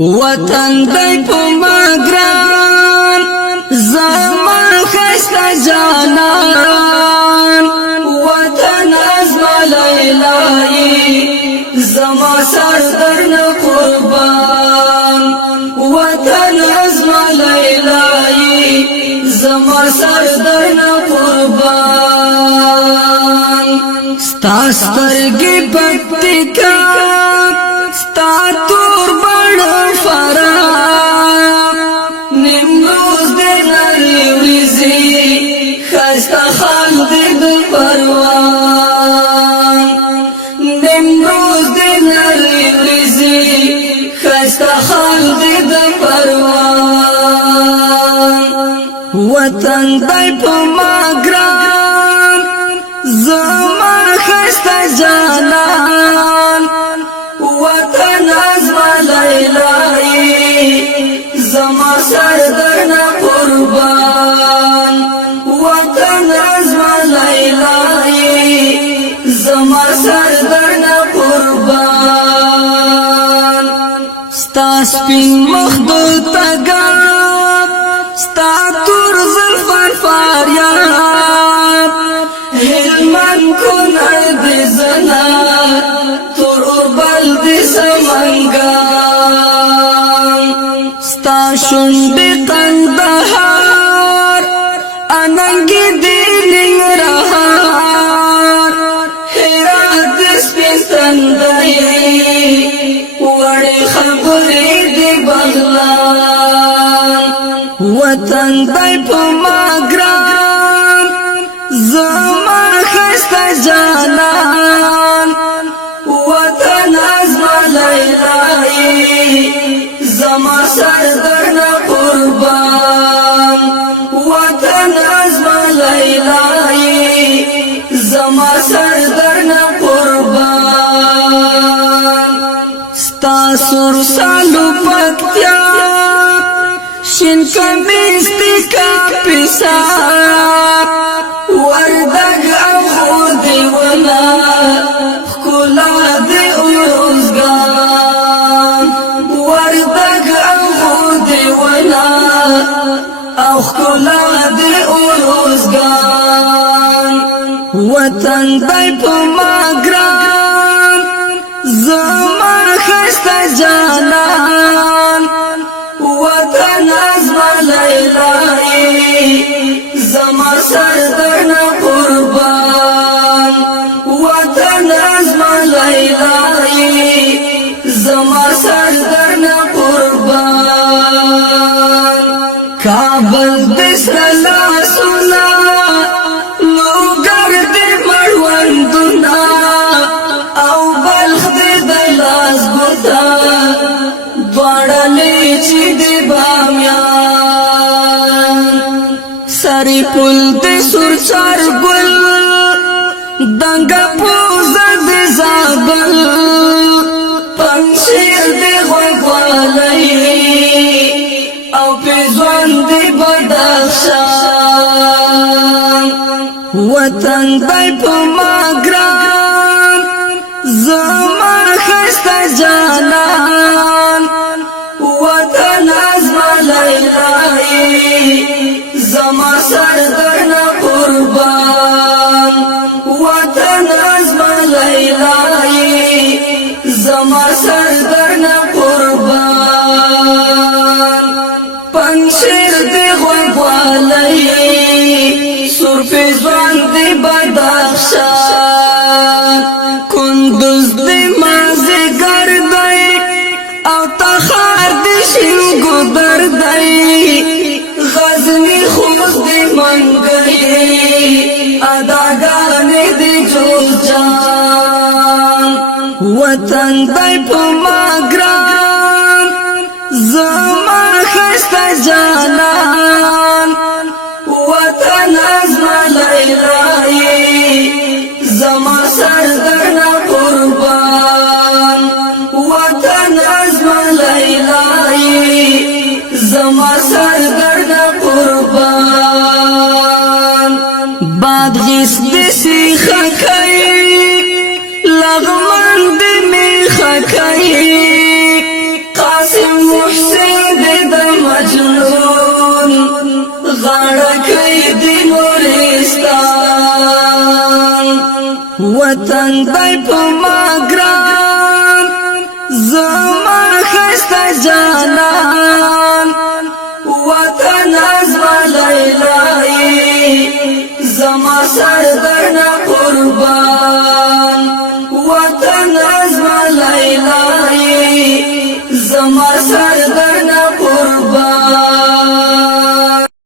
وطن دی په ماګران زما خسته جانان وطن ازما لیلای زما سر درنه قربان وطن ازما لیلای زما سر درنه قربان ستا سترګې پټکا ستا تور بڑ فرا نمروز دے نری وریزی خستا خلق دے پروان نمروز دے نری وریزی خستا خلق دے پروان وطن دای په ماګران زما خستا جانان وطن ازما لیلای زما سر درنه قربان وطن ازما لیلای زما سر درنه قربان ستا سپین مخ دو تګاب ستا تور زلفان فاریاب هلمن کونړ دې زنا تور اوربل دې سمنګان ستا شونډې قندهار اننګې دې ننګرهار هرات دې سپین تندی وړې خبرې دې بغلان وطن دی په ماګران زما خسته جانان وطن ازما لیلای زما سر درنه قربان وطن ازما لیلای زما سر درنه قربان ستا سور سالو پکتیا شین کمیستی کا پیسا وردگ او خودی ونا خکولا دی اوزگان وردگ او خودی ونا او خکولا دی اوزگان وطن دی په ماګران زما خسته جانان وطن ازما لیلای زما سر درنه قربان وطن ازما لیلای زما سر درنه قربان کابل دسلا سنا لوګر دې مړوندنا او بلخ دې دلاس ګوتا دوړلې چې دې بامیان سری پل دې سورچار ګل دنګا پوزه دې زابل پنځیر دې غوغوالای او پیزوان دې بدخشان وطن دی په ماګران زما خسته جانان وطن ازما لیلای زما سر درنه قربان وطن ازما لیلای زما سر درنه قربان پنځیر دې غوغوالای سور پیزوان دې بدخشان کندوز دې مازیګر دی او تخار دې شینګو در دی غزنی خوست دې منګي اداګانې دې جوجان وطن دی په ماګران زما خسته جانان وطن ازما لیلای زما سر درنه قربان وطن ازما لیلای زما سر درنه قربان بادغیس دې سیخه کوي لغمان دې میخه کوي قاسم وطن دی په ما ګران زما خسته جانان